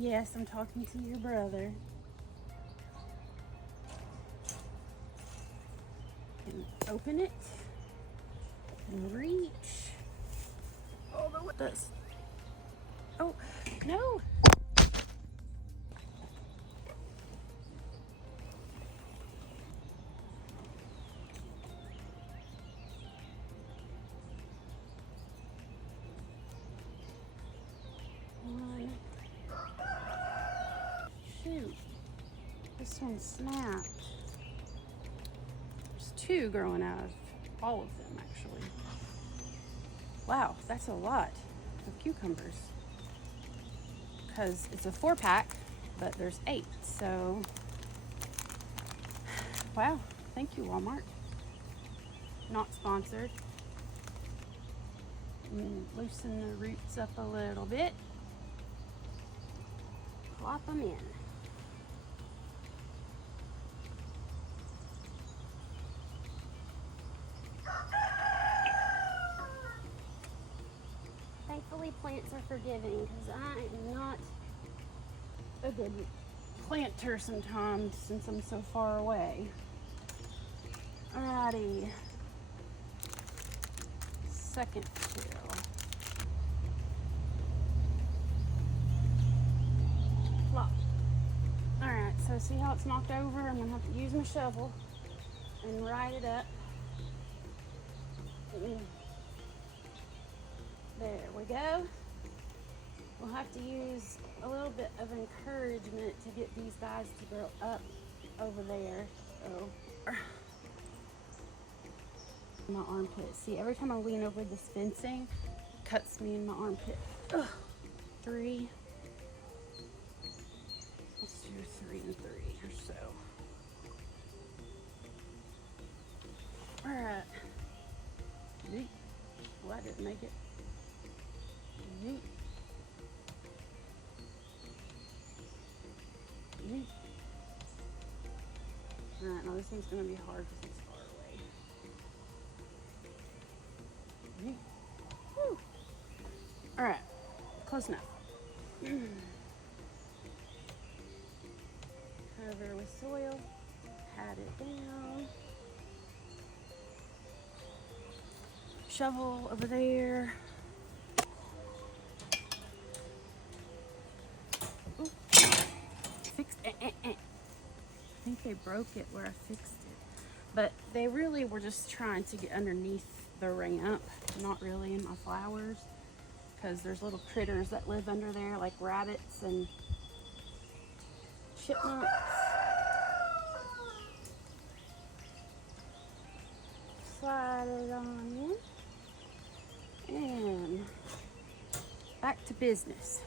Yes, I'm talking to your brother. And open it and reach. Over with this. Oh, no. One. Shoot. This one snapped. There's two growing out of all of them, actually. Wow, that's a lot of cucumbers. Because it's a 4-pack, but there's 8. So, wow. Thank you, Walmart. Not sponsored. Loosen the roots up a little bit. Plop them in. Thankfully, plants are forgiving because I am not a good planter sometimes since I'm so far away. Alrighty. Second till. Plop. Alright, so see how it's knocked over? I'm gonna have to use my shovel and right it up. There we go. We'll have to use a little bit of encouragement to get these guys to grow up over there. So, my armpit. See, every time I lean over this fencing, it cuts me in my armpit. Ugh. 3. Let's do 3 and 3 or so. All right. Yeet. Well, I didn't make it. Yeet. Yeet. All right, now this one's gonna be hard because it's far away. Yeet. Woo. All right, close enough. Cover with soil, pat it down. Shovel over there. Ooh. Fixed it. I think they broke it where I fixed it. But they really were just trying to get underneath the ramp, not really in my flowers. Because there's little critters that live under there, like rabbits and chipmunks. Slide it on in. And back to business.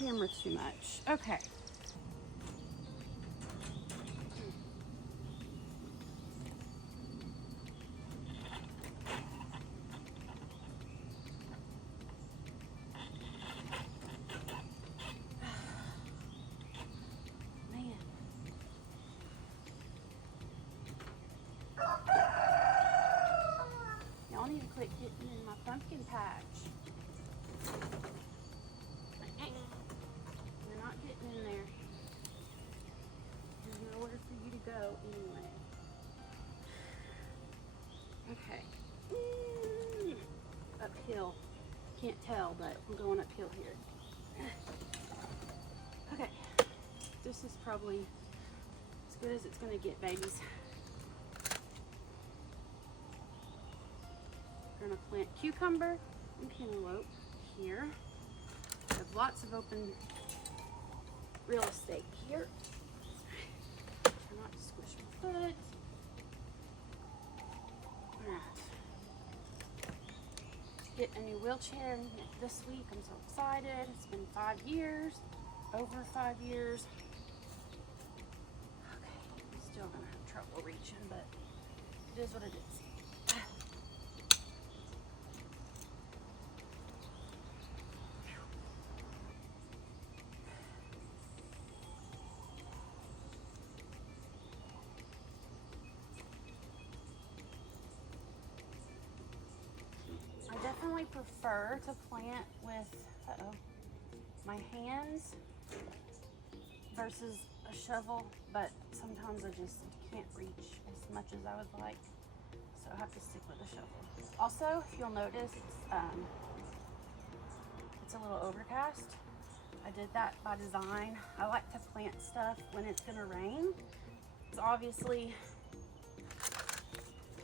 Hammer too much. Okay. Y'all need to quit getting in my pumpkin patch. You're not getting in there. There's nowhere for you to go anyway. Okay. Uphill. Can't tell, but I'm going uphill here. Okay. This is probably as good as it's going to get, babies. We're going to plant cucumber and cantaloupe here. I have lots of open real estate here. Try not to squish my foot. Alright. Get a new wheelchair this week. I'm so excited. It's been 5 years. Over 5 years. Okay, I'm still gonna have trouble reaching, but it is what it is. definitely prefer to plant with my hands versus a shovel, but sometimes I just can't reach as much as I would like, so I have to stick with a shovel. Also, if you'll notice, it's a little overcast. I did that by design. I like to plant stuff when it's gonna rain. It's obviously,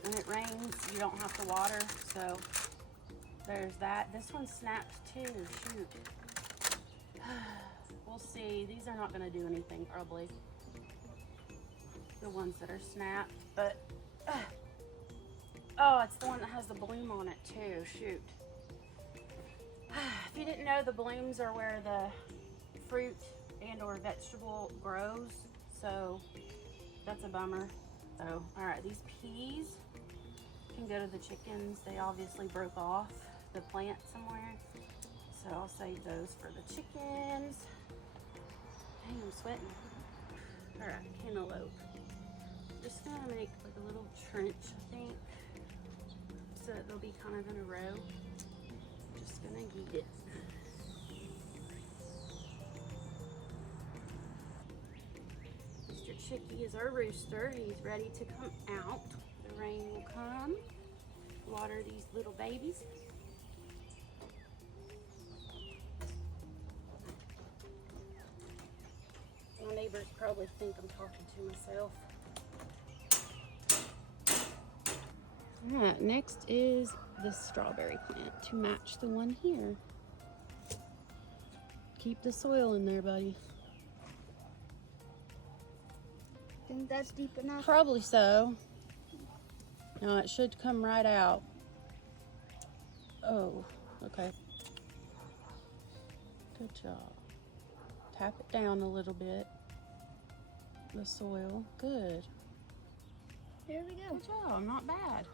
when it rains, you don't have to water, so there's that. This one snapped too, shoot. We'll see. These are not gonna do anything probably, the ones that are snapped, but oh, it's the one that has the bloom on it too, shoot. If you didn't know, the blooms are where the fruit and or vegetable grows, so that's a bummer. So, all right, these peas can go to the chickens. They obviously broke off the plant somewhere, so I'll save those for the chickens. Dang, I'm sweating. All right, cantaloupe. Just gonna make like a little trench, I think, so that they'll be kind of in a row. Just gonna eat it. Mr. Chicky is our rooster. He's ready to come out. The rain will come. Water these little babies. My neighbors probably think I'm talking to myself. All right, next is the strawberry plant to match the one here. Keep the soil in there, buddy. Think that's deep enough? Probably so. No, it should come right out. Oh, okay. Good job. Tap it down a little bit. The soil. Good. Here we go. Good job. Not bad.